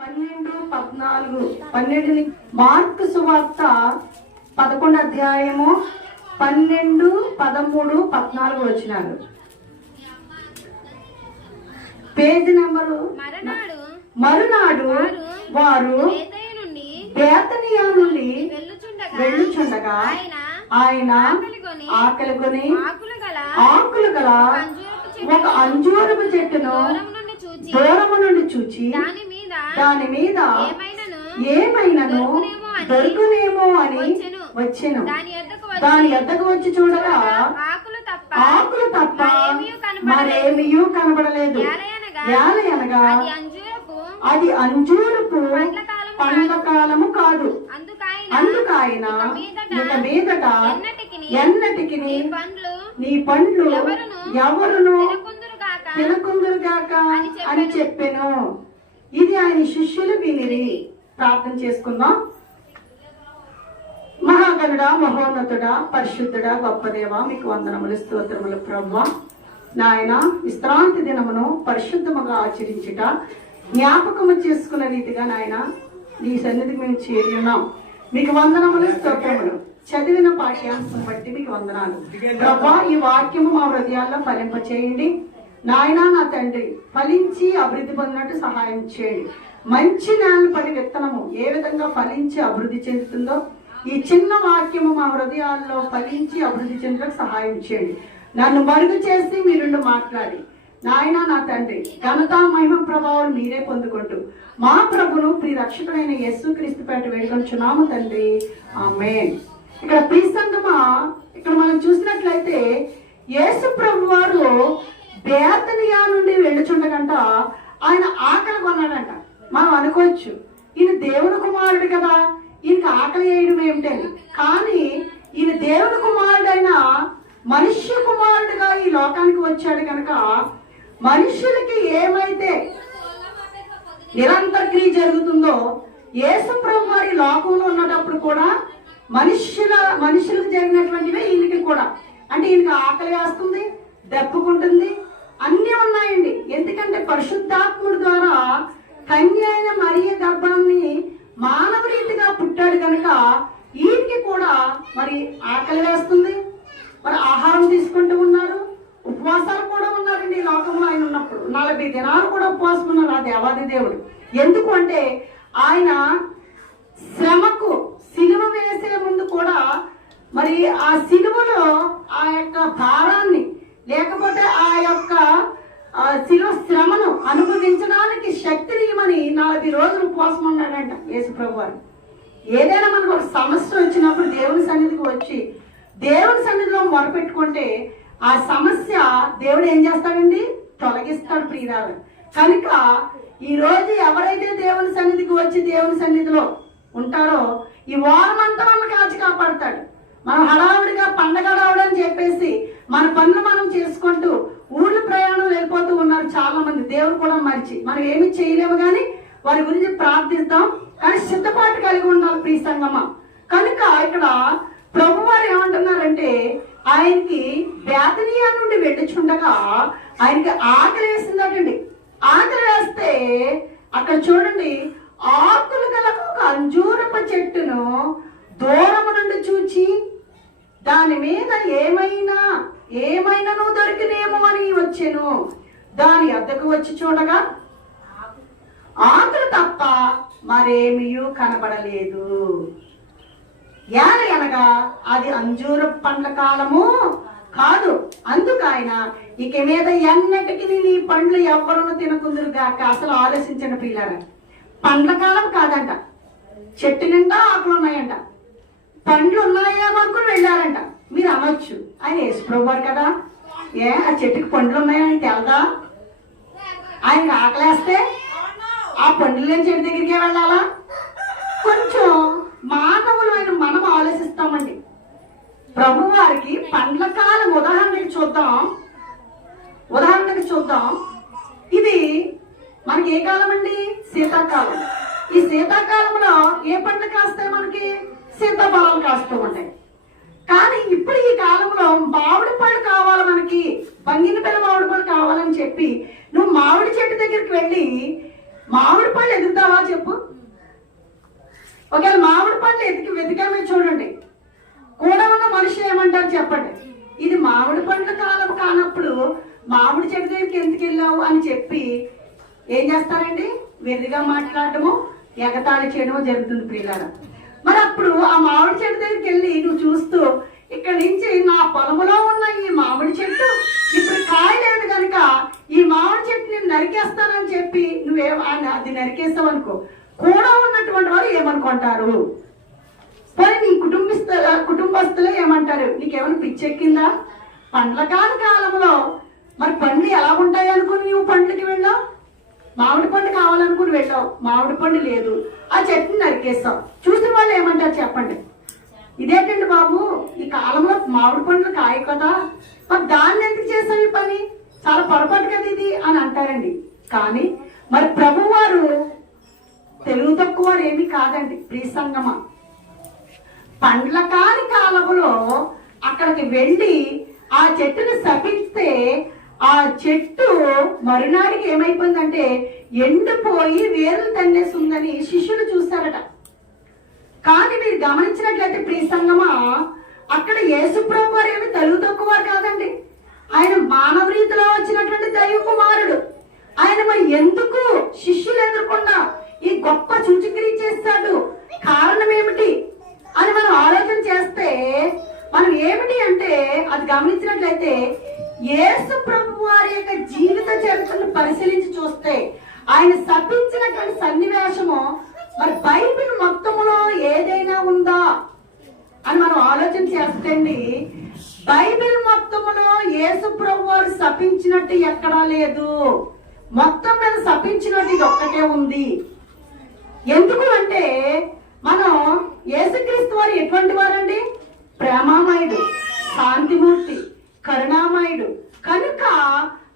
12 mark సువార్త 11 అధ్యాయము 12, 13, 14 వచనాలు. Page number. మరునాడు వారు బేతనియా నుండి వెళ్ళుచుండగా ఆయన ఆకలికొని ఆకులు గల ఒక అంజూరపు చెట్టును దూరము నుండి చూచి దాని మీద ఏమైనను దొరుకునేమో అని వచ్చెను. దాని ఎద్దకు వచ్చి చూడగా ఆకులు తప్ప మరేమీ కనబడలేదు. ఏలయనగా అది అంజూరపు పండ్ల కాలము కాదు. అందుకాయన ఇక మీదట ఎన్నటికి నీ పండ్లు ఎవరును తినకుందురుగాక అని చెప్పెను. ఇది ఆయన శిష్యులు వినిరి. ప్రార్థన చేసుకుందాం. మహాగణుడా, మహోన్నతుడా, పరిశుద్ధుడా, గొప్ప దేవ, మీకు వందనములు, స్తోత్రములు ప్రభువా. నాయన, విశ్రాంతి దినమును పరిశుద్ధముగా ఆచరించుట జ్ఞాపకము చేసుకున్న రీతిగా నాయన నీ సన్నిధికి మేము చేరి ఉన్నాం. మీకు వందనములు, స్తోత్రములు. చదివిన పాఠ్యాంశం బట్టి మీకు వందనాలు ప్రభువా. ఈ వాక్యము మా హృదయాల్లో ఫలింప చేయండి నాయన. నా తండ్రి, ఫలించి అభివృద్ధి పొందినట్టు సహాయం చేయండి. మంచి నేలను పడి విత్తనము ఏ విధంగా ఫలించి అభివృద్ధి చెందుతుందో ఈ చిన్న వాక్యము మా హృదయాల్లో ఫలించి అభివృద్ధి చెందడానికి సహాయం చేయండి. నన్ను మరుగు చేసి మీరుండి మాట్లాడి నాయన, నా తండ్రి, ఘనత మహిమ ప్రభావాలు మీరే పొందుకుంటూ మా ప్రభును ప్రియ రక్షకుడైన యేసుక్రీస్తు పేట వేడుకొంచున్నాము తండ్రి, ఆమేన్. ఇక్కడ ప్రియ సంగమా, ఇక్కడ మనం చూసినట్లయితే యేసు ప్రభు వారు బేతనియా నుండి వెళ్ళుచుండగంట ఆయన ఆకలి కొన్నాడంట. మనం అనుకోవచ్చు, ఈయన దేవుని కుమారుడు కదా, ఈయనకి ఆకలి వేయడం ఏమిటని. కానీ ఈయన దేవుని కుమారుడైన మనుష్య కుమారుడుగా ఈ లోకానికి వచ్చాడు కనుక మనుషులకి ఏమైతే నిరంతర క్రియ జరుగుతుందో యేసు ప్రభు వారి లోకంలో ఉన్నప్పుడు కూడా మనుషులకు జరిగినటువంటివే ఈయనకి కూడా. అంటే ఈయనకి ఆకలి వేస్తుంది, దప్పుకుంటుంది, అన్నీ ఉన్నాయండి. ఎందుకంటే పరిశుద్ధాత్ముడి ద్వారా కన్య అయిన మరియ గర్భాన్ని మానవ రీతిగా పుట్టాడు కనుక ఈయనకి కూడా మరి ఆకలి వేస్తుంది. మరి ఆహారం తీసుకుంటూ ఉన్నారు, ఉపవాసాలు కూడా ఉన్నారండి. ఈ లోకంలో ఆయన ఉన్నప్పుడు 40 దినాలు కూడా ఉపవాసం ఉన్నారు ఆ దేవాది దేవుడు. ఎందుకు అంటే ఆయన శ్రమకు సిలువ వేసే ముందు కూడా మరి ఆ సిలువలో ఆ యొక్క భారాన్ని లేకపోతే ఆ యొక్క శిలువ శ్రమను అనుభవించడానికి శక్తిని ఇవ్వమని 40 రోజులు ఉపవాసం ఉన్నాడంట యేసు ప్రభు వారు. ఏదైనా మనకు ఒక సమస్య వచ్చినప్పుడు దేవుని సన్నిధికి వచ్చి దేవుని సన్నిధిలో మొరపెట్టుకుంటే ఆ సమస్య దేవుడు ఏం చేస్తాడండి? తొలగిస్తాడు ప్రియురాలు. కనుక ఈ రోజు ఎవరైతే దేవుని సన్నిధికి వచ్చి దేవుని సన్నిధిలో ఉంటారో ఈ వారం అంతా మనల్ని కాచి కాపాడతాడు. మనం హడావుడిగా పండగ హడావుడని చెప్పేసి మన పనులు మనం చేసుకుంటూ ఊర్లు ప్రయాణం వెళ్ళిపోతూ ఉన్నారు చాలా మంది. దేవుడు కూడా మరిచి మనం ఏమి చేయలేము, కానీ వారి గురించి ప్రార్థిస్తాం. కానీ సిద్ధపాటు కలిగి ఉండాలి ప్రియ సంగమా. కనుక ఇక్కడ ప్రభు వారు ఏమంటున్నారంటే ఆయనకి బేతనియా నుండి వెళ్ళుచుండగా ఆయనకి ఆకలి వేసిందటండి. ఆకలి వేస్తే అక్కడ చూడండి, ఆకులు గల ఒక అంజూరపు చెట్టును దూరము నుండి చూచి దాని మీద ఏమైనాను దొరికినేమో అని వచ్చెను. దాని వద్దకు వచ్చి చూడగా ఆకులు తప్ప మరేమీ కనబడలేదు. అనగా అది అంజూర పండ్ల కాలము కాదు. అందుకైన ఇక మీద ఎన్నటికి నీ పండ్లు ఎవరును తినకుందురుగాక. అసలు ఆలోచించండి పిల్లలు, పండ్ల కాలం కాదంట, చెట్టు నిండా ఆకులు ఉన్నాయంట, పండ్లు ఉన్నాయేమనుకుని వెళ్ళారంట. మీరు అనొచ్చు, ఆయన యేసు ప్రభు వారు కదా, ఆ చెట్టుకి పండ్లు ఉన్నాయని తెలదా? ఆయన ఆకలేస్తే ఆ పండ్లు లేని చెట్టు దగ్గరికే వెళ్ళాలా? కొంచెం మానవులైన మనం ఆలోచిస్తామండి. ప్రభు వారికి పండ్ల కాలం ఉదాహరణకి చూద్దాం. ఇది మనకి ఏ కాలం అండి? శీతాకాలం. ఈ శీతాకాలంలో ఏ పండ్లు కాస్తాయి? మనకి సీతాఫలాలు కాస్తూ ఉంటాయి. కానీ ఇప్పుడు ఈ కాలంలో మామిడి పళ్ళు కావాలి మనకి, బంగిన పిల్ల మామిడి పళ్ళు కావాలని చెప్పి నువ్వు మామిడి చెట్టు దగ్గరికి వెళ్ళి మామిడి పళ్ళు ఎదుగుతావా చెప్పు? ఒకవేళ మామిడి పళ్ళు వెతికామే చూడండి, కూడా ఉన్న మనుషులు ఏమంటారు చెప్పండి? ఇది మామిడి పండ్ల కాలం కానప్పుడు మామిడి చెట్టు దగ్గరికి ఎందుకు వెళ్ళావు అని చెప్పి ఏం చేస్తారండి? వెర్రిగా మాట్లాడటము, ఎగతాళి చేయడము జరుగుతుంది ప్రియులారా. మరి అప్పుడు ఆ మామిడి చెట్టు దగ్గరికి వెళ్ళి నువ్వు చూస్తూ ఇక్కడ నుంచి నా పొలంలో ఉన్న ఈ మామిడి చెట్టు ఇప్పుడు కాయ లేదు కనుక ఈ మామిడి చెట్టు నేను నరికేస్తానని చెప్పి అది నరికేస్తావు అనుకో, కూడా ఉన్నటువంటి వారు ఏమనుకుంటారు? మరి నీ కుటుంబస్తులే ఏమంటారు? నీకేమైనా పిచ్చెక్కిందా? పండ్ల కాలంలో మరి పండ్లు ఎలా ఉంటాయి అనుకుని నువ్వు పండ్లకి వెళ్ళావు? మామిడి పండు కావాలనుకుని వెళ్ళావు, మామిడి పండు లేదు, ఆ చెట్టుని నరికేస్తావు. చూసిన వాళ్ళు ఏమంటారు చెప్పండి? ఇదేంటండి బాబు, ఈ కాలంలో మామిడి పండ్లు కాయ కదా, మరి దాన్ని ఎందుకు చేసావు ఈ పని? చాలా పొరపాటు కదా ఇది అని అంటారండి. కానీ మరి ప్రభు వారు తెలుగు తక్కువ వారు ఏమీ కాదండి. ప్రియ సంగమా, పండ్ల కాని కాలంలో అక్కడికి వెళ్ళి ఆ చెట్టుని శపిస్తే ఆ చెట్టు మరునాడికి ఏమైపోయిందంటే ఎండిపోయి వేర్లు తన్నేస్తుందని శిష్యులు చూశారట. కానీ మీరు గమనించినట్లయితే ప్రియ సంగమా, అక్కడ యేసుప్రభు వారు ఏమి తెలుగు తక్కువ వారు కాదండి. ఆయన మానవ రీతిలో వచ్చినటువంటి దైవ కుమారుడు. ఆయన మరి ఎందుకు శిష్యులు ఎదుర్కొన్నా ఈ గొప్ప సూచక్రియ చేస్తాడు? కారణం ఏమిటి అని మనం ఆలోచన చేస్తే మనం ఏమిటి అంటే అది గమనించినట్లయితే యేసు ప్రభు వారి యొక్క జీవిత చరిత్రను పరిశీలించి చూస్తే ఆయన శపించినటువంటి సన్నివేశము మరి బైబిల్ మొత్తములో ఏదైనా ఉందా అని మనం ఆలోచన చేస్తే బైబిల్ మొత్తములో యేసు ప్రభు వారు శపించినట్టు ఎక్కడా లేదు. మొత్తం మీద శపించినట్టు ఇది ఒక్కటే ఉంది. ఎందుకు అంటే మనం యేసుక్రీస్తు వారు ఎటువంటి వారండి? ప్రేమామయుడు, శాంతిమూర్తి, కరుణామయుడు కనుక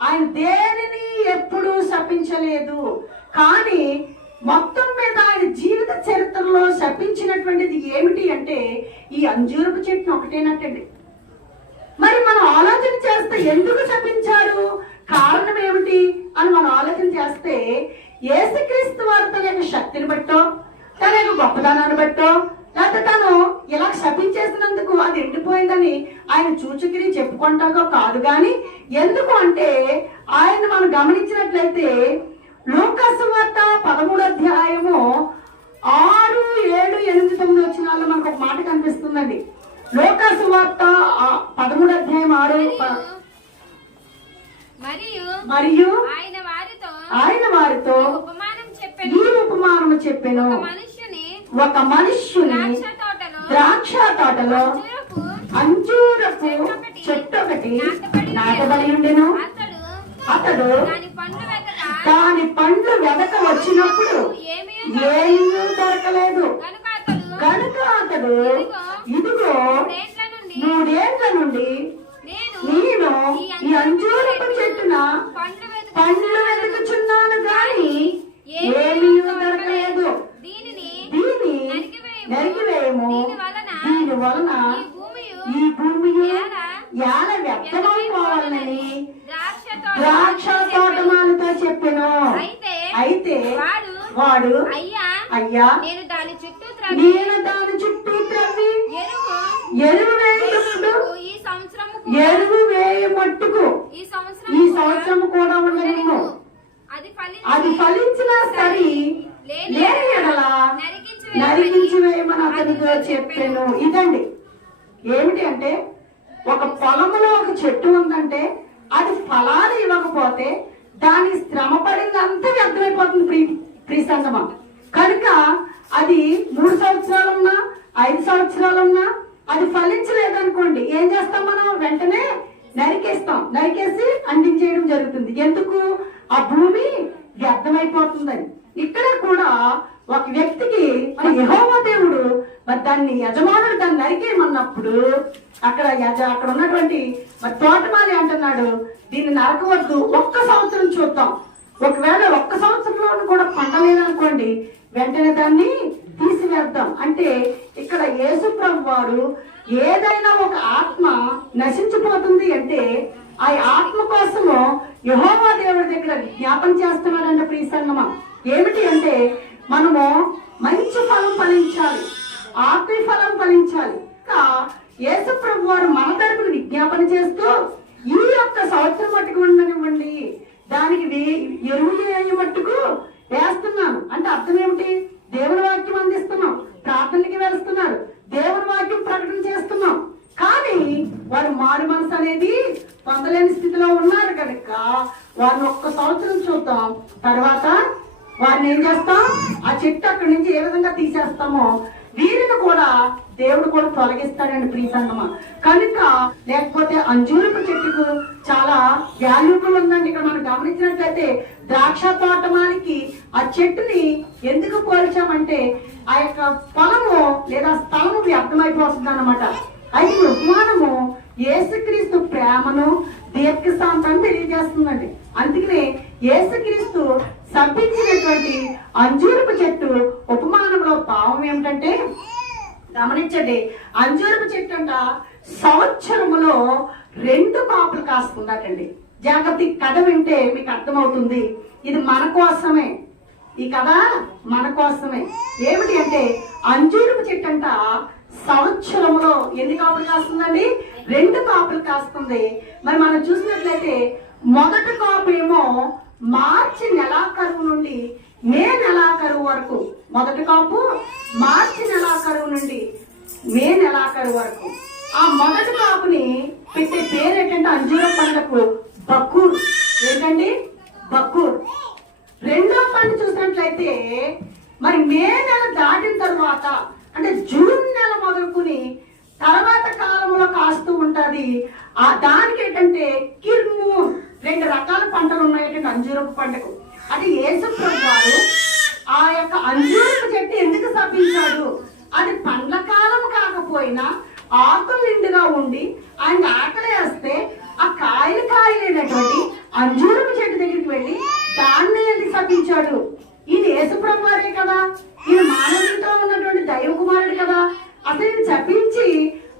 ఆయన దేనిని ఎప్పుడూ శపించలేదు. కానీ మొత్తం మీద ఆయన జీవిత చరిత్రలో శపించినటువంటిది ఏమిటి అంటే ఈ అంజూరపు చెట్టును ఒకటేనట్టండి. మరి మనం ఆలోచన చేస్తే ఎందుకు శపించారు, కారణం ఏమిటి అని మనం ఆలోచన చేస్తే యేసుక్రీస్తు వారు తన యొక్క శక్తిని బట్టో, తన యొక్క గొప్పదనాన్ని బట్టో, లేకపోతే తను ఇలా శపించేసినందుకు అది ఎండిపోయిందని ఆయన సూచక్రియ చెప్పుకుంటాగో కాదు. కానీ ఎందుకు అంటే ఆయన మనం గమనించినట్లయితే లూకా సువార్త 13వ అధ్యాయము 6, 7, 8, 9 వచనాల్లో మనకు ఒక మాట కనిపిస్తుందండి. లూకా సువార్త 13వ అధ్యాయం 6 మరియు ఆయన వారితో ఈ ఉపమానము చెప్పెను. ఒక మనుష్యుని ద్రాక్ష తోటలో అంజూరపు చెట్టు ఒకటి నాటబడి ఉండెను. అతడు దాని పండ్లు వెదక వచ్చినప్పుడు ఏమీ దొరకలేదు కనుక అతడు ఇదిగో 3 ఏళ్ల నుండి నేను ఈ అంజూరపు చెట్టున పండ్లు వెతుకుచున్నాను గాని ఏమీ దొరకలేదు. దీనిని నరికివేయము. దీని వలన ఈ భూమి యాల వ్యర్థమైపోవాలని ద్రాక్ష తోటమాలతో చెప్పెను. అయితే వాడు అయ్యా నేను దాని చుట్టూ త్రవ్వి ఎరువు వేయ మట్టుకు ఈ సంవత్సరం కూడా ఉండను. అది ఫలించినా సరి లేని ఎడల నరికించి వేయమని అతనితో చెప్పాను. ఇదండి ఏమిటి అంటే ఒక పొలంలో ఒక చెట్టు ఉందంటే అది ఫలాలు ఇవ్వకపోతే దాని శ్రమ పడిందంతా వ్యర్థమైపోతుంది ప్రియ సంగమా. కనుక అది 3 సంవత్సరాలున్నా 5 సంవత్సరాలున్నా అది ఫలించలేదనుకోండి, ఏం చేస్తాం మనం? వెంటనే నరికేసి అందించేయడం జరుగుతుంది. ఎందుకు? ఆ భూమి వ్యర్థమైపోతుందని. ఇక్కడ కూడా ఒక వ్యక్తికి యెహోవా దేవుడు మరి దాన్ని యజమానుడు దాన్ని నరికేయమన్నప్పుడు అక్కడ ఉన్నటువంటి మరి తోటమాలి అంటున్నాడు, దీన్ని నరకవద్దు, 1 సంవత్సరం చూద్దాం. ఒకవేళ 1 సంవత్సరంలో కూడా పండలేదనుకోండి, వెంటనే దాన్ని తీసివేద్దాం. అంటే ఇక్కడ యేసు ప్రభు వారు ఏదైనా ఒక ఆత్మ నశించిపోతుంది అంటే ఆ ఆత్మ కోసము యెహోవా దేవుడి దగ్గర జ్ఞాపం చేస్తున్నాడంటే ప్రియ సంగమా. ఏమిటి అంటే మనము మంచి ఫలం ఫలించాలి, ఆత్మీయ ఫలం ఫలించాలి. ఇంకా యేసు ప్రభు వారు మన తరపున విజ్ఞాపన చేస్తూ ఈ యొక్క సంవత్సరం మట్టుకు ఉండనివ్వండి, దానికి ఎరువులు వేయ మట్టుకు వేస్తున్నాను అంటే అర్థం ఏమిటి? దేవుని వాక్యం అందిస్తున్నాం, ప్రార్థనకి వెళ్తున్నారు, దేవుని వాక్యం ప్రకటన చేస్తున్నాం. కానీ వారు మారు మనసు అనేది పొందలేని స్థితిలో ఉన్నారు కనుక వారిని ఒక్క సంవత్సరం చూద్దాం, తర్వాత వారిని ఏం చేస్తాం? ఆ చెట్టు అక్కడి నుంచి ఏ విధంగా తీసేస్తామో వీరిని కూడా దేవుడు కూడా తొలగిస్తాడండి ప్రియ సంగమా. కనుక లేకపోతే అంజూరపు చెట్టుకు చాలా వాల్యూబుల్ ఉందండి. ఇక్కడ మనం గమనించినట్లయితే ద్రాక్ష తోటమానికి ఆ చెట్టుని ఎందుకు పోల్చామంటే ఆ యొక్క పొలము లేదా స్థలము వ్యర్థమైపోతుంది అన్నమాట. అయితే ఉపమానము యేసుక్రీస్తు ప్రేమను దీర్ఘశాంతాన్ని తెలియజేస్తుందండి. అందుకనే యేసుక్రీస్తు శపించినటువంటి అంజూరపు చెట్టు ఉపమానంలో భావం ఏమిటంటే గమనించండి, అంజూరపు చెట్టు అంట సంవత్సరములో 2 కాపులు కాస్తుందటండి. జాగ్రత్త, కథ వింటే మీకు అర్థమవుతుంది. ఇది మన కోసమే, ఈ కథ మన కోసమే. ఏమిటి అంటే అంజూరపు చెట్టు అంట సంవత్సరంలో ఎన్ని కాపులు కాస్తుందండి? 2 కాపులు కాస్తుంది. మరి మనం చూసినట్లయితే మొదటి కాపు ఏమో మార్చి నెలాఖరు నుండి మే నెలాఖరు వరకు, మొదటి కాపు మార్చి నెలాఖరు నుండి మే నెలాఖరు వరకు. ఆ మొదటి కాపుని పెట్టే పేరు ఏంటంటే అంజూర పండుగకు బక్కూర్. ఏంటండి? బక్కూర్. రెండో పండు చూసినట్లయితే మరి మే నెల దాటిన తర్వాత అంటే జూన్ నెల మొదలుకుని తర్వాత కాలంలో కాస్తూ ఉంటది. ఆ దానికి ఏంటంటే కిర్మూర్. 2 రకాల పంటలు ఉన్నాయంటే అంజూరపు పంటకు. అది యేసు ప్రభు వారు ఆ యొక్క అంజూరపు చెట్టు ఎందుకు శపించాడు? అది పండ్ల కాలం కాకపోయినా ఆకులు నిండుగా ఉండి ఆయన ఆకలి వేస్తే ఆ కాయలైనటువంటి అంజూరపు చెట్టు దగ్గరికి వెళ్ళి దాన్ని ఎందుకు శపించాడు? ఈయన యేసు ప్రభు వారే కదా, ఈయన మానవుడితో ఉన్నటువంటి దైవ కుమారుడు కదా. అసలు ఈయన శపించి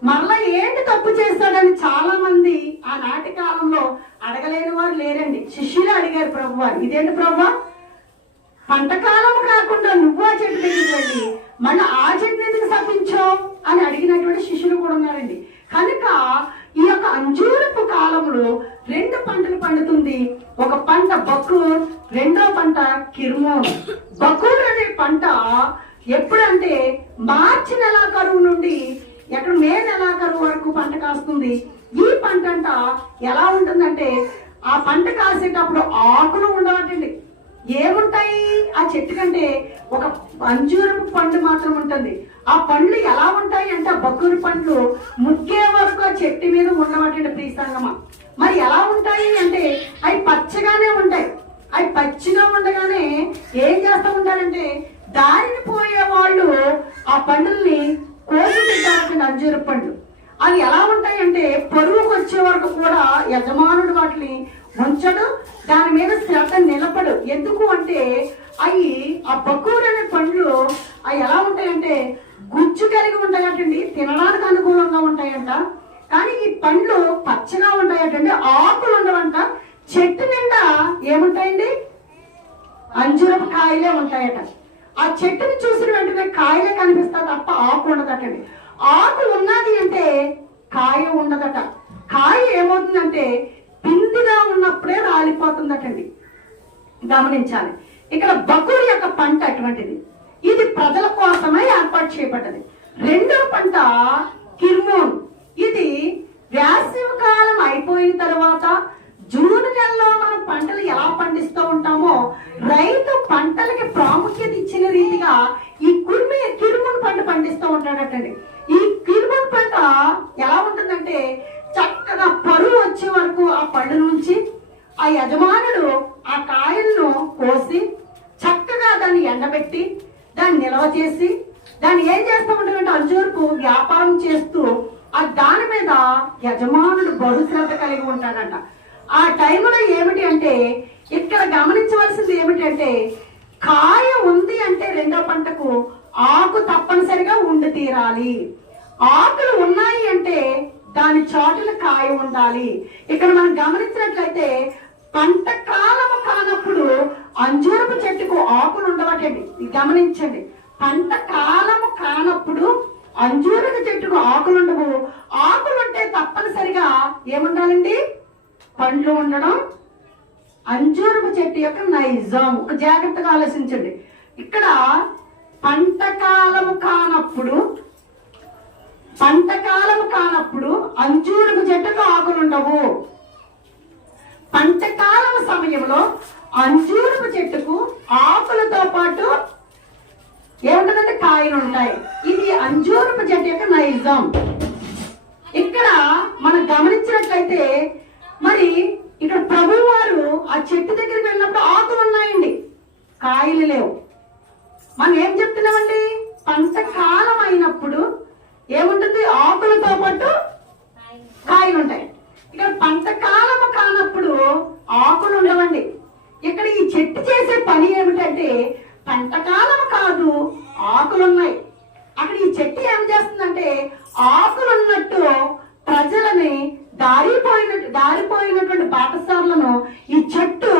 మరలా ఏంటి తప్పు చేస్తాడని చాలా మంది ఆనాటి కాలంలో అడగలేని వారు లేరండి. శిష్యులు అడిగారు ప్రభు వారు, ఇదేంటి ప్రభు, పంటకాలం కాకుండా నువ్వు ఆ చెట్టు దగ్గరికి వెళ్ళి మళ్ళీ ఆ చెట్టుని ఎందుకు శపించావు అని అడిగినటువంటి శిష్యులు కూడా ఉన్నారండి. కనుక ఈ యొక్క అంజూరపు కాలంలో 2 పంటలు పండుతుంది. ఒక పంట బక్కూర్, రెండో పంట కిర్మూర్. బక్కూర్ అనే పంట ఎప్పుడంటే మార్చి నెలాఖరు నుండి ఎక్కడ మే నెలాఖరు వరకు పంట కాస్తుంది. ఈ పంట అంట ఎలా ఉంటుందంటే ఆ పంట కాసేటప్పుడు ఆకులు ఉండవటండి. ఏముంటాయి ఆ చెట్టు కంటే? ఒక అంజూరపు పండు మాత్రం ఉంటుంది. ఆ పండ్లు ఎలా ఉంటాయి అంటే బక్కూరు పండ్లు ముగ్గే వరకు ఆ చెట్టు మీద ఉండవటండి ప్రియ సంగమా. మరి ఎలా ఉంటాయి అంటే అవి పచ్చగానే ఉంటాయి. అవి పచ్చిగా ఉండగానే ఏం చేస్తూ ఉంటారంటే దారిని పోయే వాళ్ళు ఆ పండుల్ని కోసి తింటారంటే అంజూరపు పండ్లు. అవి ఎలా ఉంటాయంటే పరువుకు వచ్చే వరకు కూడా యజమానుడు వాటిని ఉంచడు, దాని మీద శ్రద్ధ నిలబడు. ఎందుకు అంటే అవి ఆ బక్కూరు అనే పండ్లు అవి ఎలా ఉంటాయంటే గుజ్జు కలిగి ఉంటాయటండి, తినడానికి అనుకూలంగా ఉంటాయంట. కానీ ఈ పండ్లు పచ్చగా ఉంటాయటండి, ఆకులు ఉండవంట. చెట్టు నిండా ఏముంటాయండి? అంజూరపు కాయలే ఉంటాయట. ఆ చెట్టుని చూసిన వెంటనే కాయలే కనిపిస్తాయి తప్ప ఆకు ఉండదటండి. ఆకు ఉన్నది అంటే కాయ ఉండదట. కాయ ఏమవుతుందంటే పిండిగా ఉన్నప్పుడే రాలిపోతుందటండి. గమనించాలి. ఇక్కడ బక్కూరు యొక్క పంట అటువంటిది. ఇది ప్రజల కోసమే ఏర్పాటు చేయబడ్డది. రెండో పంట కిర్మూన్. ఇది వేసవి కాలం అయిపోయిన తర్వాత జూన్ నెలలో మనం పంటలు ఎలా పండిస్తూ ఉంటామో రైతు పంటలకి ప్రాముఖ్యత ఇచ్చిన రీతిగా ఈ కిర్మూన్ పంట పండిస్తూ ఉంటాడటండి. ఈ కిర్మూన్ పంట ఎలా ఉంటుందంటే చక్కగా పరువు వచ్చే వరకు ఆ పళ్ళు నుంచి ఆ యజమానుడు ఆ కాయలను కోసి చక్కగా దాన్ని ఎండబెట్టి దాన్ని నిల్వ చేసి దాన్ని ఏం చేస్తూ ఉంటాడంటే అంజూరుకు వ్యాపారం చేస్తూ ఆ దాని మీద యజమానుడు బహుశ్రద్ధ కలిగి ఉంటాడంట. ఆ టైంలో ఏమిటి అంటే ఇక్కడ గమనించవలసింది ఏమిటంటే కాయ ఉంది అంటే రెండో పంటకు ఆకు తప్పనిసరిగా ఉండి తీరాలి. ఆకులు ఉన్నాయి అంటే దాని చాటున కాయ ఉండాలి. ఇక్కడ మనం గమనించినట్లయితే పంట కాలము కానప్పుడు అంజూరపు చెట్టుకు ఆకులు ఉండవటండి. గమనించండి, పంట కాలము కానప్పుడు అంజూరపు చెట్టుకు ఆకులు ఉండవు. ఆకులుంటే తప్పనిసరిగా ఏముండాలండి? పండ్లు ఉండడం అంజూరపు చెట్టు యొక్క నైజం. ఒక జాగ్రత్తగా ఆలోచించండి. ఇక్కడ పంట కాలము కానప్పుడు అంజూరపు చెట్టుకు ఆకులు ఉండవు. పంట కాలం సమయంలో అంజూరపు చెట్టుకు ఆకులతో పాటు ఏముంటుందంటే కాయలు ఉంటాయి. ఇది అంజూరపు చెట్టు యొక్క నైజం. ఇక్కడ మనం గమనించినట్లయితే మరి ఇక్కడ ప్రభువు వారు ఆ చెట్టు దగ్గరికి వెళ్ళినప్పుడు ఆకులు ఉన్నాయండి, కాయలు లేవు. మనం ఏం చెప్తున్నామండి? పంట కాలం అయినప్పుడు ఏముంటుంది? ఆకులతో పాటు కాయలు ఉంటాయి. ఇక్కడ పంట కాలము కానప్పుడు ఆకులు ఉండవండి. ఇక్కడ ఈ చెట్టు చేసే పని ఏమిటంటే పంట కాలము కాదు, ఆకులు ఉన్నాయి. అక్కడ ఈ చెట్టు ఏం చేస్తుందంటే ఆకులు ఉన్నట్టు ప్రజలని దారిపోయినటువంటి పాఠశాలను ఈ చెట్టు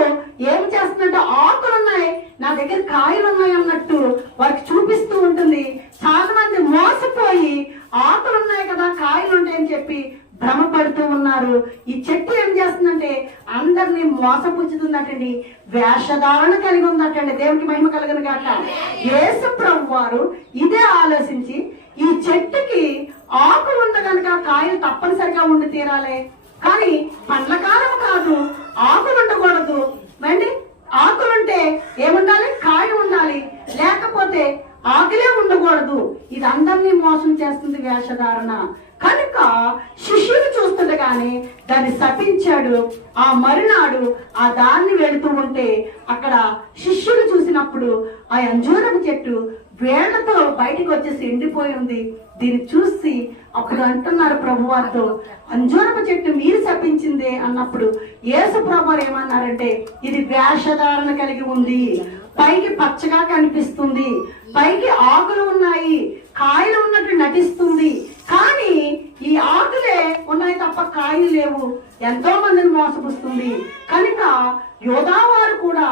ఏం చేస్తుందంటే ఆకులు ఉన్నాయి, నా దగ్గర కాయలు ఉన్నాయి అన్నట్టు వారికి చూపిస్తూ ఉంటుంది. చాలా మంది మోసపోయి ఆకులు ఉన్నాయి కదా, కాయలు ఉంటాయని చెప్పి భ్రమపడుతూ ఉన్నారు. ఈ చెట్టు ఏం చేస్తుందంటే అందరినీ మోసపుచ్చుతుందటండి, వేషధారణ కలిగి ఉందటండి. దేవునికి మహిమ కలుగును గాక. యేసు ప్రభు వారు ఇదే ఆలోచించి ఈ చెట్టుకి ఆకులు ఉన్న కనుక కాయలు తప్పనిసరిగా ఉండి తీరాలి, కానీ పండ్ల కాలం కాదు, ఆకులు ఉండకూడదు. మండి ఆకులుంటే ఏముండాలి? కాయ ఉండాలి, లేకపోతే ఆకులే ఉండకూడదు. ఇది అందరినీ మోసం చేస్తుంది, వేషధారణ. కనుక శిష్యులు చూస్తుండగానే దాన్ని శపించాడు. ఆ మరునాడు ఆ దాన్ని వెళుతూ ఉంటే అక్కడ శిష్యులు చూసినప్పుడు ఆ అంజూరపు చెట్టు వేళ్లతో బయటకు వచ్చేసి ఎండిపోయి ఉంది. దీన్ని చూసి అప్పుడు అంటున్నారు ప్రభువారితో, అంజూరపు చెట్టు మీరు శపించిందే అన్నప్పుడు యేసు ప్రభువారు ఏమన్నారంటే ఇది వేషధారణ కలిగి ఉంది, పైకి పచ్చగా కనిపిస్తుంది, పైకి ఆకులు ఉన్నాయి, కాయలు ఉన్నట్టు నటిస్తుంది, కానీ ఈ ఆకులే ఉన్నాయి తప్ప కాయలు లేవు, ఎంతో మందిని మోసపుస్తుంది. కనుక యోధావారు కూడా,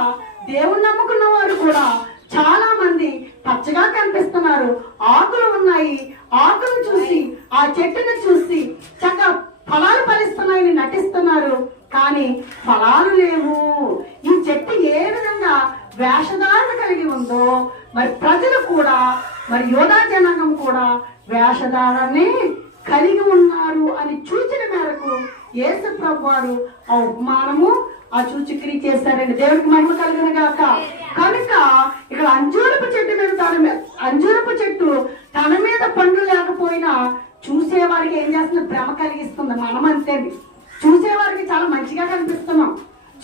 దేవుని నమ్ముకున్న వారు కూడా చాలా మంది పచ్చగా కనిపిస్తున్నారు, ఆకులు ఉన్నాయి, ఆకులు చూసి ఆ చెట్టును చూసి చక్కగా ఫలాలు ఫలిస్తున్నాయని నటిస్తున్నారు, కానీ ఫలాలు లేవు. ఈ చెట్టు ఏ విధంగా వేషధారణ కలిగి ఉందో మరి ప్రజలు కూడా, మరి యోధా జనాంగం కూడా వేషధారణని కలిగి ఉన్నారు అని సూచన మేరకు యేసు ప్రభు వారు ఆ ఉపమానము ఆ సూచక్రియ చేశారండి. దేవుడికి మహిమ కలుగును గాక. కనుక ఇక్కడ అంజూరపు చెట్టు తన మీద పండ్లు లేకపోయినా చూసేవారికి ఏం చేస్తుంది? భ్రమ కలిగిస్తుంది. మనం అంతేండి, చూసేవారికి చాలా మంచిగా కనిపిస్తున్నాం,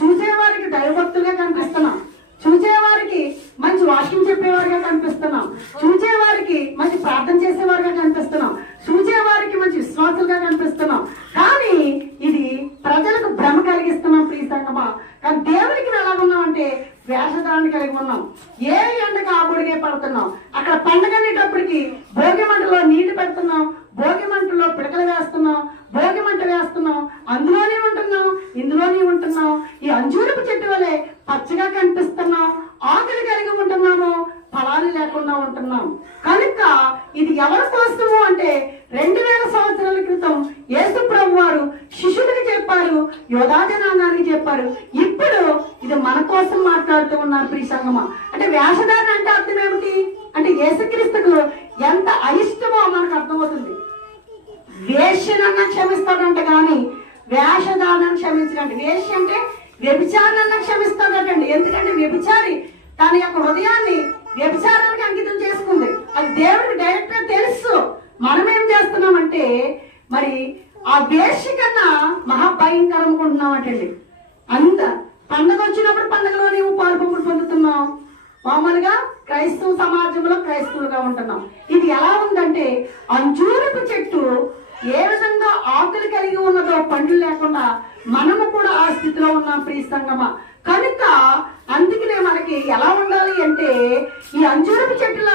చూసేవారికి దైవభక్తులుగా కనిపిస్తున్నాం, చూసేవారికి మంచి వాక్యం చెప్పేవారుగా కనిపిస్తున్నాం, చూసేవారికి మంచి ప్రార్థన చేసేవారుగా కనిపిస్తున్నాం, చూసేవారికి మంచి విశ్వాసులుగా కనిపిస్తున్నాం, కానీ ఇది ప్రజలకు భ్రమ కలిగిస్తున్నాం. ప్రియ సంగమా, కానీ దేవునికి ఎలా ఉన్నాం అంటే వేషధారణ కలిగి ఉన్నాం. ఏ ఎండకు ఆ గొడిగే పడుతున్నాం. అక్కడ పండుగ అనేటప్పటికి భోగి మంటలో నీళ్లు పెడుతున్నాం, భోగి మంటలో పిడకలు వేస్తున్నాం, భోగి మంట వేస్తున్నాం, అందులోనే ఉంటున్నాం, ఇందులోనే ఉంటున్నాం. ఈ అంజూరపు చెట్టు వలె పచ్చగా కనిపిస్తున్నాం, ఆకులు కలిగి ఉంటున్నాము, ఫలాలు లేకుండా ఉంటున్నాం. కనుక ఇది ఎవరి కోసము అంటే 2000 సంవత్సరాల క్రితం యేసు ప్రభు వారు శిష్యుడికి చెప్పారు, యోధా జనాంగానికి చెప్పారు. ఇప్పుడు ఇది మన కోసం మాట్లాడుతూ ఉన్నారు. ప్రియ సంగమా, అంటే వేషధారణ అంటే అర్థం ఏమిటి అంటే యేసుక్రీస్తుకు ఎంత అయిష్టమో మనకు అర్థమవుతుంది. వేష్యనన్నా క్షమిస్తాడంట, కానీ వేషధారణ క్షమించడండి. వేష్య అంటే వ్యభిచారణ క్షమిస్తాడటండి. ఎందుకంటే వ్యభిచారి తన యొక్క హృదయాన్ని వ్యభిచారానికి అంకితం చేసుకుంది. అది దేవుడికి డైరెక్ట్ గా తెలుసు. మనం ఏం చేస్తున్నామంటే మరి ఆ వేష్య కన్నా మహాభయంకరం అనుకుంటున్నామటండి. పండుగ వచ్చినప్పుడు పండుగలో నీవు పాల్పొంపులు పొందుతున్నాం, మామూలుగా క్రైస్తవ సమాజంలో క్రైస్తవులుగా ఉంటున్నాం. ఇది ఎలా ఉందంటే అంజూరపు చెట్టు ఏ విధంగా ఆకులు కలిగి ఉన్నదో పండ్లు లేకుండా మనము కూడా ఆ స్థితిలో ఉన్నాం. ప్రియ సంగమా, కనుక అందుకనే మనకి ఎలా ఉండాలి అంటే ఈ అంజూరపు చెట్టుల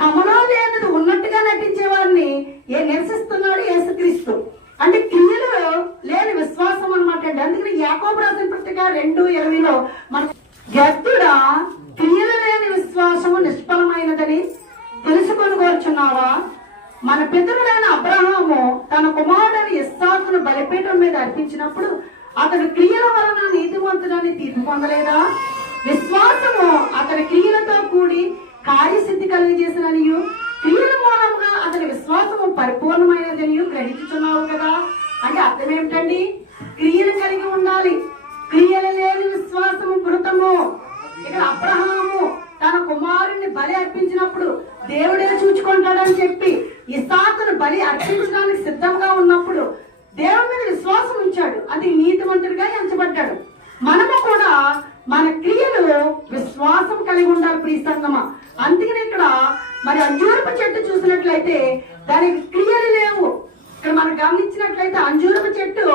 తమలో లేనిది ఉన్నట్టుగా నటించే వారిని నిరసిస్తున్నాడు యేసుక్రీస్తు. అంటే క్రియలు లేని విశ్వాసం అనమాట అండి. అందుకని యాకోబు రాసిన పత్రిక 2:20 మన గద్దుడా గ్రహించుచున్నావా? మన పితరుడైన అబ్రహాము తన కుమారుడైన ఇస్సాకును బలిపీఠం మీద అర్పించినప్పుడు అతడు క్రియల వలన నీతిమంతుడని తీర్పు పొందలేదా? విశ్వాసము అతని క్రియలతో కూడి కార్యసిద్ధి కలిగజేసిననియు క్రియల మూలంగా అతని విశ్వాసము పరిపూర్ణమైనదనియు గ్రహించుచున్నావు కదా. అంటే అర్థం ఏమిటండి? క్రియలు కలిగి ఉండాలి. క్రియలు లేని విశ్వాసము మృతము. ఇక్కడ అబ్రహాము తన కుమారుణ్ణి బలి అర్పించినప్పుడు దేవుడే చూచుకుంటాడని చెప్పి ఇస్సాకును బలి అర్పించడానికి సిద్ధంగా ఉన్నప్పుడు దేవుడి మీద విశ్వాసం ఉంచాడు. అది నీతిమంతుడిగా ఎంచబడ్డాడు. మనము కూడా మన క్రియలు విశ్వాసం కలిగి ఉండాలి ప్రియ సంగమా. అందుకని ఇక్కడ మరి అంజూరపు చెట్టు చూసినట్లయితే దానికి క్రియలు లేవు. ఇక్కడ మనం గమనించినట్లయితే అంజూరపు చెట్టు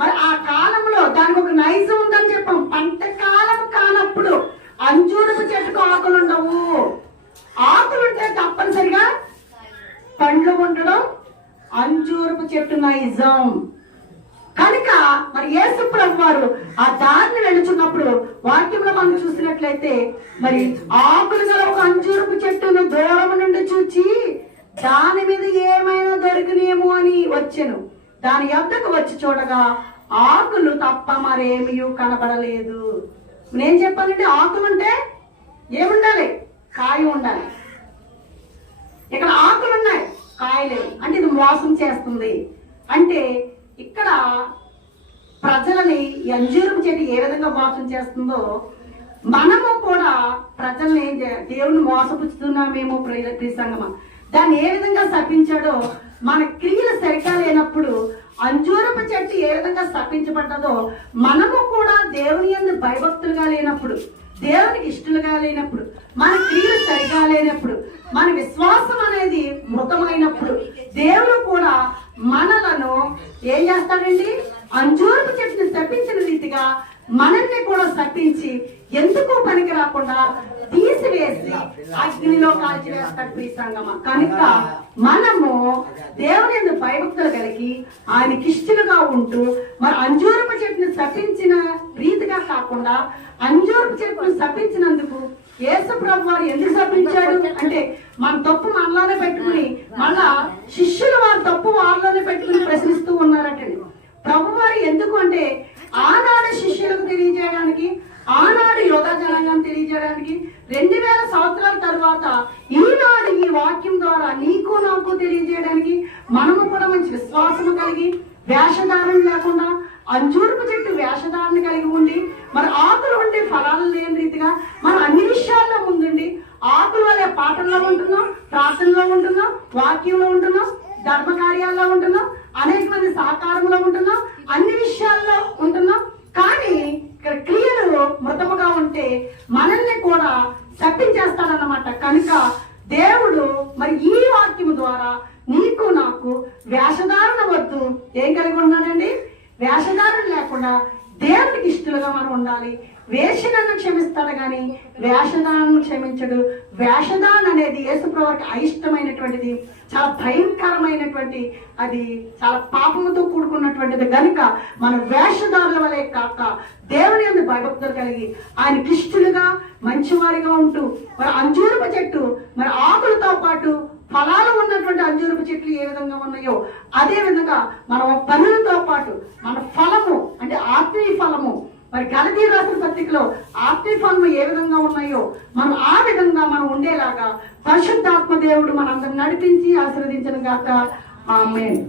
మరి ఆ కాలంలో దానికి ఒక నైజం ఉందని చెప్పాం. పంట కాలం కానప్పుడు అంజూరపు చెట్టుకు ఆకులు ఉండవు. ఆకులుంటే తప్పనిసరిగా పండ్లు ఉండడం అంజూరపు చెట్టు నైజం. కనుక మరి యేసు ప్రభువారు ఆ దారిని వెళుచున్నప్పుడు వాక్యంలో మనం చూసినట్లయితే మరి ఆకులు గల ఒక అంజూరపు చెట్టును దూరం నుండి చూచి దాని మీద ఏమైనా దొరికినేమో అని వచ్చెను. దాని యొద్దకు వచ్చి చూడగా ఆకులు తప్ప మరేమీ కనబడలేదు. నేను చెప్పానంటే ఆకులుంటే ఏముండాలి? కాయ ఉండాలి. ఇక్కడ ఆకులు ఉన్నాయి, కాయలేవు. అంటే ఇది మోసం చేస్తుంది. అంటే ఇక్కడ ప్రజలని అంజూరపు చెట్టు ఏ విధంగా మోసం చేస్తుందో మనము కూడా ప్రజల్ని దేవుని మోసపుచ్చుతున్నామేమో ప్రియ సంగమా. దాన్ని ఏ విధంగా శపించాడో మన క్రియలు సరిగా లేనప్పుడు అంజూరపు చెట్టు ఏ విధంగా శపించబడ్డదో మనము కూడా దేవుని యందు భయభక్తులుగా లేనప్పుడు, దేవునికి ఇష్టలుగా లేనప్పుడు, మన క్రియలు సరిగా లేనప్పుడు, మన విశ్వాసం అనేది మృతమైనప్పుడు దేవుడు కూడా మనలను ఏం చేస్తాడండి? అంజూరపు చెట్టుని శపించిన రీతిగా మనల్ని కూడా శపించి ఎందుకు పనికి రాకుండా తీసివేసి అగ్నిలో కాల్చివేస్తాడు ప్రియ సంగమా. కనుక మనము దేవుని యందు భయభక్తులు కలిగి ఆయనకి ఇష్టలుగా ఉంటూ మరి అంజూరపు చెట్టుని శపించిన రీతిగా కాకుండా అంజూరపు చెట్టును శపించినందుకు యేసు ప్రభు వారు ఎందుకు శపించాడు అంటే మన తప్పు మనలోనే పెట్టుకుని మళ్ళా శిష్యులు వారి తప్పు వారిలోనే పెట్టుకుని ప్రశ్నిస్తూ ఉన్నారటండి. ప్రభు వారు ఎందుకు అంటే ఆనాడు శిష్యులకు తెలియజేయడానికి, ఆనాడు యోగా జనాంగాన్ని తెలియజేయడానికి, 2000 సంవత్సరాల తర్వాత ఈనాడు ఈ వాక్యం ద్వారా నీకు నాకు తెలియజేయడానికి మనము కూడా మంచి విశ్వాసము కలిగి వేషధారణ లేకుండా అంజూరపు చెట్టు వేషధారణ కలిగి ఉండి మరి ఆకులు ఉండి ఫలాలు లేని రీతిగా మనం అన్ని విషయాల్లో ముందుండి ఆకుల వల్ల పాటల్లో ఉంటున్నాం, ప్రార్థనలో ఉంటున్నాం, వాక్యంలో ఉంటున్నాం, ధర్మ కార్యాల్లో ఉంటున్నాం, అనేక మంది సహకారంలో ఉంటున్నాం, అన్ని విషయాల్లో ఉంటున్నాం. కానీ ఇక్కడ క్రియలు మృతముగా ఉంటే మనల్ని కూడా శపించేస్తాడన్నమాట. కనుక దేవుడు మరి ఈ వాక్యము ద్వారా నీకు నాకు వేషధారణ వద్దు. ఏం కలిగి ఉన్నాడండి? వేషధారణ లేకుండా దేవుడికి ఇష్టలుగా మనం ఉండాలి. వేషధారణ క్షమిస్తాడు కానీ వేషధారణ క్షమించడు. వేషధారణ అనేది యేసుప్రభువుకి అయిష్టమైనటువంటిది, చాలా భయంకరమైనటువంటి, అది చాలా పాపముతో కూడుకున్నటువంటిది. కనుక మన వేషధారుల వలె కాక దేవుని యందు భయభక్తులు కలిగి ఆయన ఇష్టలుగా మంచివారిగా ఉంటూ మరి అంజూరపు చెట్టు మరి ఆకులతో పాటు ఫలాలు ఉన్నటువంటి అంజూరపు చెట్లు ఏ విధంగా ఉన్నాయో అదే విధంగా మన పనులతో పాటు మన ఫలము అంటే ఆత్మీయ ఫలము మరి గలతీ రాసిన పత్రికలో ఆత్మీయ ఫలము ఏ విధంగా ఉన్నాయో మనం ఆ విధంగా మనం ఉండేలాగా పరిశుద్ధాత్మ దేవుడు మనందరిని నడిపించి ఆశీర్వదించను గాక. ఆమేన్.